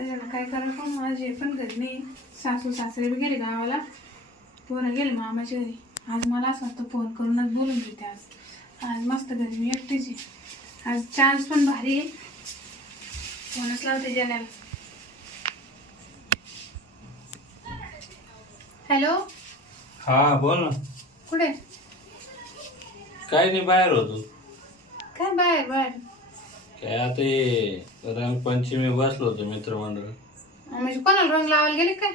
काय करायचं पण माझे पण घरी नाही. सासू सासरे बी गेले गावाला, पोरं गेले मामाच्या घरी. आज मला असं वाटतं फोन करूनच बोलून घेते. आज मस्त घरी मी एकटीच आहे. आज चान्स पण भारी आहे. फोनच लावते जनाला. हॅलो. हा बोल ना. कुठे? काय नाही, बाहेर होतो. काय बाहेर बाहेर? काय आता हे रंगपंचमी बसलो होतो मित्रमंडळ. म्हणजे कोणाला रंग लावायला गेले काय?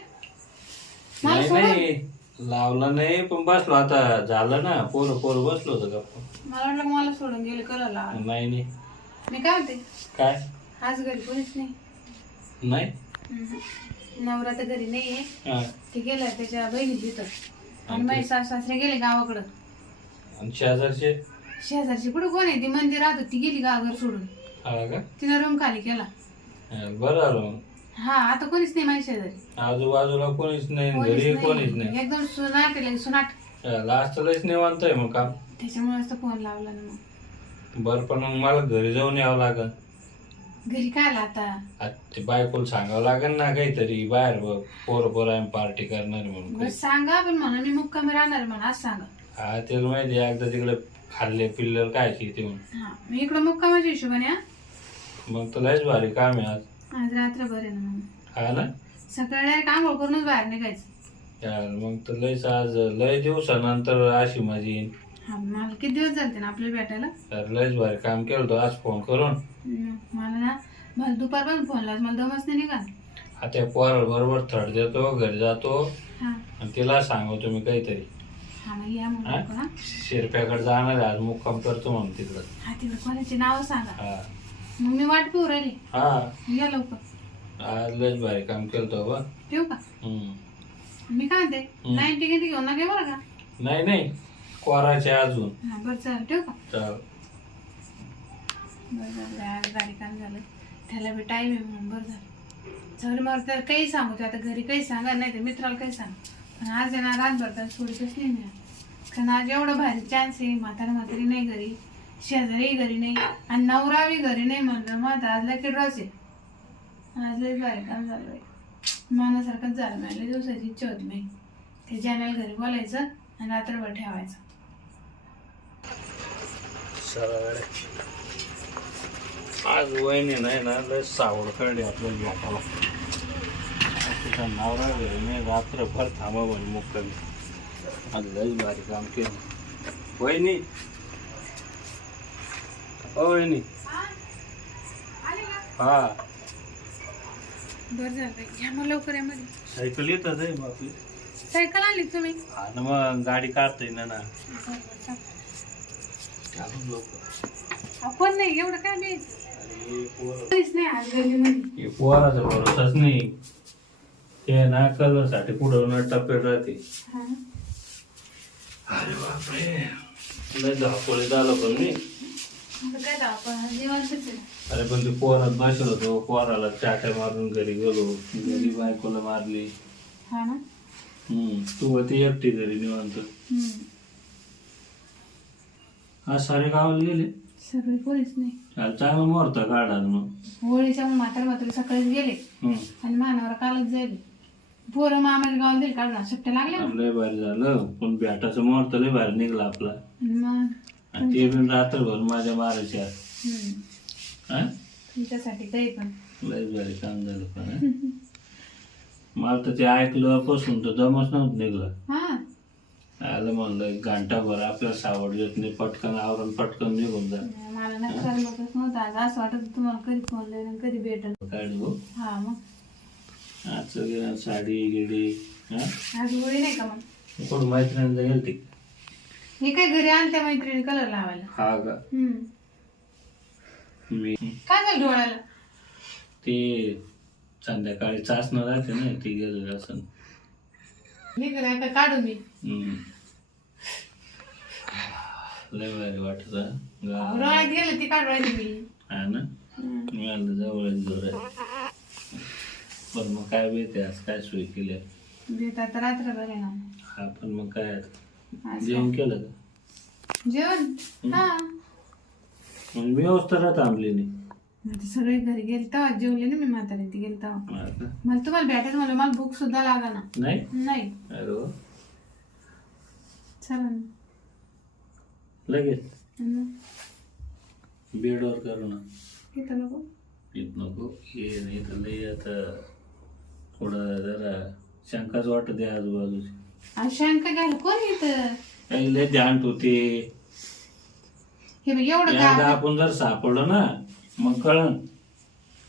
मला नाही सोडून? नाही लावला नाही, पण बसलो आता. झालं ना, पोरं बसलो होतो गप्पा. मला वाटलं का मला सोडून गेले कलर लावायला. नाही नाही. मी काय म्हणते, काय आज घरी कोणीच नाही. नाही. नवरा तर घरी नाहीये. हा. ते गेला त्याच्या बहिणीची इथं. आणि माझे सासू सासरे गेले गावाकडं. आणि शेजारचे? शेजारची कुठं कोण आहे? ती मंदिरात होती, गेली गावाघर सोडून. हा का? तिनं रूम खाली केला. बरं आलो मग. हा, आता कोणीच नाही माझ्या शेजारी. आजूबाजूला कोणीच नाही, घरी कोणीच नाही. एकदम सुनाट आहे, सुनाट. लास्ट लयच निवांत आहे मग काम. त्याच्यामुळेच तर फोन लावला ना मग. बरं, पण मग मला घरी जाऊन यावं लागल. घरी काय आला आता? ते बायकोला सांगावं लागेल ना काहीतरी, बाहेर पोरं आम्ही पार्टी करणार म्हणून. बरं सांगा, पण म्हणा मी मुक्कामी राहणार म्हणा, आज सांगा. हा, त्याला माहिती आहे, एकदा तिकडे खाल्ले पिल्लर काय ते म्हणून. हा, मी इकडं मुक्कामाच्या हिशोबाने. हा, मग तर लयच भारी काम आहे आज. आज रात्रभर आहे ना मग. हा ना. सकाळी डायरेक्ट आंघोळ करूनच बाहेर निघायचं. यार मग तर लयच आज लय दिवसानंतर अशी मजा येईल. हा, मला किती दिवस झालते ना आपल्याला भेटायला. तर लयच भारी काम केलं होतं आज फोन करून. मला ना मला दुपार पण फोन लावला, मला दमच नाही निघाल. आता पोराला बरोबर थर्ड देतो, घरी जातो हा आणि तिला सांगतो मी काहीतरी. हा, मग या मग. हा, शिरप्याकडे जाणार आहे आज, मुक्काम करतो म्हणून तिकडं. हा, तिकडे कोणाची नाव सांगा. हा मग मी वाट पाहू राहिली. हा. या लवकर. आज लयच भारी काम केलं होतं बा. ठेवू का? मी काय म्हणते, 90 किती घेऊन नका बरं का? नाही नाही, कोराचे अजून. हा बरं, चालेल. ठेवू का? चल. बरं झालं, आज गाडी काम झालं. त्याला बी टाईम आहे म्हणून बरं झालं. सगळं मला त्याला काही सांगू ते, आता घरी काही सांगा, नाही तर मित्राला काही सांग. पण आज आहे ना, रातभर तर सोडतच नाही मी. कारण आज एवढं भारी चान्स आहे. म्हातारी नाही घरी, शेजारी घरी नाही, आणि नवरावी घरी नाही म्हणलं मग आज लकी ड्रॉच आहे. आज लय भारी काम झालं बाई. मनासारखंच झालं. मला दिवसाची इच्छा होती नाही ते जॅनल घरी बोलायचं आणि रात्रभर ठेवायचं. आज वहिनी नाही ना, लय सावड काढली आपल्या लोकाला. तुझा नवरा घरी नाही, रात्रभर थांबा म्हणे मुक्कामी. आज लयच भारी काम केलं. वहिनी, ओ वहिनी. हा, बरं झालं बाई. घ्या मग लवकर या मध्ये. सायकल येतात आहे मग आपली. सायकल आणली का तुम्ही? हा ना, मग गाडी काढता येईना ना. आपण नाही एवढं काय नाही. अरे काहीच नाही आज गल्लीमध्ये. पोराचा भरोसाच नाही. ते ना कलर साठी पुढं न टप्प्यात राहते. हा. अरे बापरे, लय धावपळी झालं पण मी. आता काय तर आपण निवांतच आहे. अरे पण ते पोरात बसलो होतो, पोराला चाट्या मारून घरी गेलो, घरी बायकोला मारली. हा ना. तू होती एकटी घरी निवांत. आज सारे गावाला गेले. सगळे कोणीच नाही. आज चांगला मुहूर्त काढा मग. होळीच्या मग म्हातारी सकाळीच गेले आणि मानावर कालच जाईल. पोरं मामाच्या गावाला दिली काढून, सुट्ट्या लागल्या ना. लय भारी झालं, पण भेटाचं मुहूर्त लय भारी निघला आपला. मग आणि ते पण रात्रभर माझ्या मारायच्या. तुमच्यासाठी काही पण लय भारी काम झालं पण. मला तर ते ऐकलं पासून तर दमच नव्हतं निघलं. हा. आलं म्हणलं एक घंटाभर आपल्याला सावड येत नाही, पटकन आवरून पटकन निघून जा. मला ना करमतच नव्हतं आज. असं वाटत तुम्हाला कधी फोन लावून कधी भेटल. काढू हा मग आज गेला साडी गिडी. आज होळी नाही का मग? कोण मैत्रिणीला गेलती? हे काय घरी आणत्या मैत्रिणी कलर लावायला. हा का? मी काय झालं डोळ्याला? ते संध्याकाळी चाचणं राहते ना, ती गेलेलं असं. हे काय का काढू मी? लय भारी वाटत. डोळ्यात गेलं ती काढू राहिली मी. हा ना, मी आलं जवळच जोर. पण मग काय भेटते आज, काय सोय केली? देतात रात्रभर आहे ना. हा, पण मग काय आज जेवण केलं का? जेवण? हा. म्हणजे व्यवस्था राहत थांबली नाही. मग ते सगळे घरी गेले तेव्हा जेवले ना मी म्हातारी ती गेली तेव्हा हा का? मला तुम्हाला भेटायचं म्हणलं मला भूक सुद्धा लागा ना नाही नाही अरे वा. चला ना लगेच मग बेडवर करू ना. इथं नको येत नको ये नाही तर लई आता थोडं जरा शंकाच वाटत आहे आजूबाजूची. शंका घ्यायला कोण येतं काही लय ध्यान होते. हे बघ एवढं एकदा आपण जर सापडलं ना मग कळण.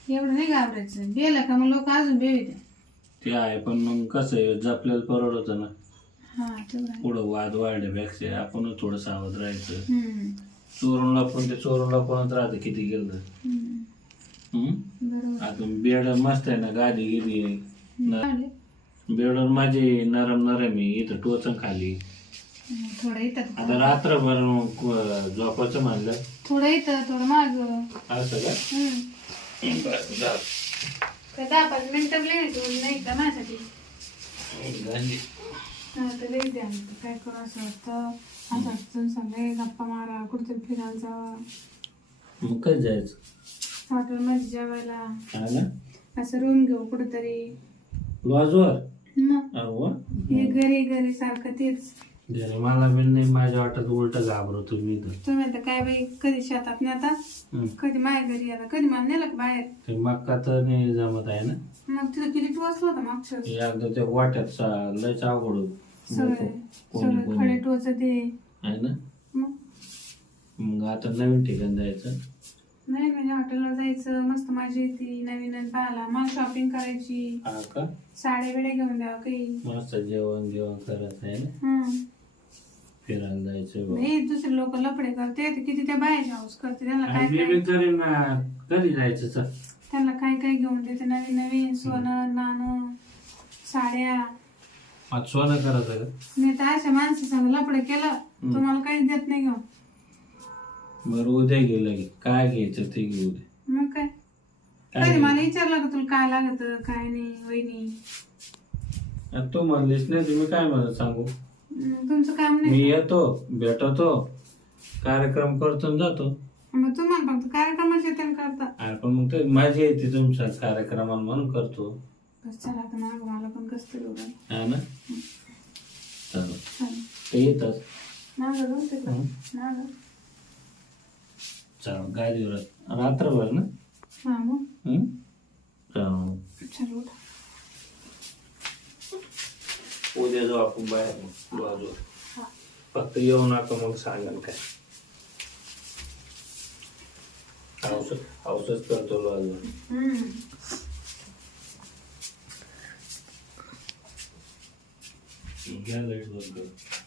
एवढं नाही घाबरायचं गेलं का मग लोक अजून बेवित ते आहे पण मग कसं आहे जपलेलं परवडत ना. हा तेवढं आहे. पुढं वाद वाढण्यापेक्षा आपण थोडं सावध राहायचं. हम्म. चोरून लपून ते चोरून लपूनच राहतं किती गेलं. हम्म. बरोबर आता बेड मस्त आहे ना गादी गिदी चांगले. बेडवर माझी नरम नरम आहे इथं टोचन खाली. थोडं येतात आता रात्रभर झोपायचं म्हणलं थोडं येतं थोडं माग असं का. बरं, जा. काय 10-5 मिनिटं नाही का माझ्यासाठी गांधी. तर लई द्या काय करू असं असं सगळे गप्पा मारा कुठतरी फिरायला जावा मग काय जायचं हॉटेलमध्ये जेवायला हा ना असं रूम घेऊ कुठेतरी लॉजवर. मग अरे वा. हे घरी घरी सारखं तेच घरी मला बी नाही माझ्या वाटत उलट घाबरतो मी तर. तुम्ही आता काय बाई कधी शेतात नेता कधी माझ्या घरी आता कधी मला नेलं का बाहेर ते मक्का तर नाही जमत आहे ना. मग तिथं किती टोचलं होतं मागच्या वर्षी. एकदा त्या वाट्यात लयच अवघड होतं. सगळे कोणी सगळे खडे टोच ते आहे ना. मग मग आता नवीन ठिकाण जायचं. नाही म्हणजे हॉटेलला जायचं मस्त मजा येते नवीन नवीन पाहायला मला शॉपिंग करायची हा का. साड्या बिड्या घेऊन द्यावं काही मस्त जेवण जेवण करायचं आहे ना. हम्म. फिरायला जायचं बा. नाही दुसरे लोक लफडे करते ते किती त्या बायाच्या हाऊस करते त्यांना काय आणि मी काय बी करीन ना. कधी जायचं चल. त्यांना काय काय घेऊन देते नवीन नवीन सोनं नाणं साड्या आज सोनं करायचं का. मी तर अशा माणसं सांग लफडे केलं तुम्हाला काहीच देत नाही घेऊन. बरं उद्या गेलं की काय घ्यायचं ते घेऊ दे. मग काय काय कधी मला विचारलं का तुला काय लागत काय नाही वहिनी आता तू म्हणलीस नाही तुम्ही काय म्हणत सांगू. तुमचं काम मी नाही येतो भेटतो कार्यक्रम करतो आणि जातो. मग तुम्हाला फक्त कार्यक्रमाचे येते करता अरे पण मग ते माझी येते तुमच्या कार्यक्रमाला म्हणून करतो. बस चला आता माग मला पण कसं तरी उभं हा ना. चलो चालेल ते येतात. मागं जाऊ तिकडं मागं चल गाडीवर रात्रभर ना. हा मग चल चल उठा उद्या जाऊ आपण बाहेर बाजूवर. हा फक्त येऊ नका मग सांगाल काय. औषध करतो बाजूवर. घ्या लाईट बंद कर.